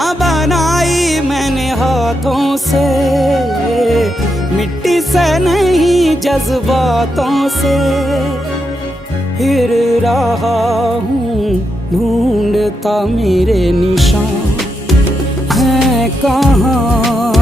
ना बनाई मैंने हाथों से, मिट्टी से नहीं जज्बातों से। फिर रहा हूँ ढूंढता मेरे निशान हैं कहाँ।